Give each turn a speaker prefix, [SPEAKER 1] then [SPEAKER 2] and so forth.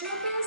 [SPEAKER 1] sugar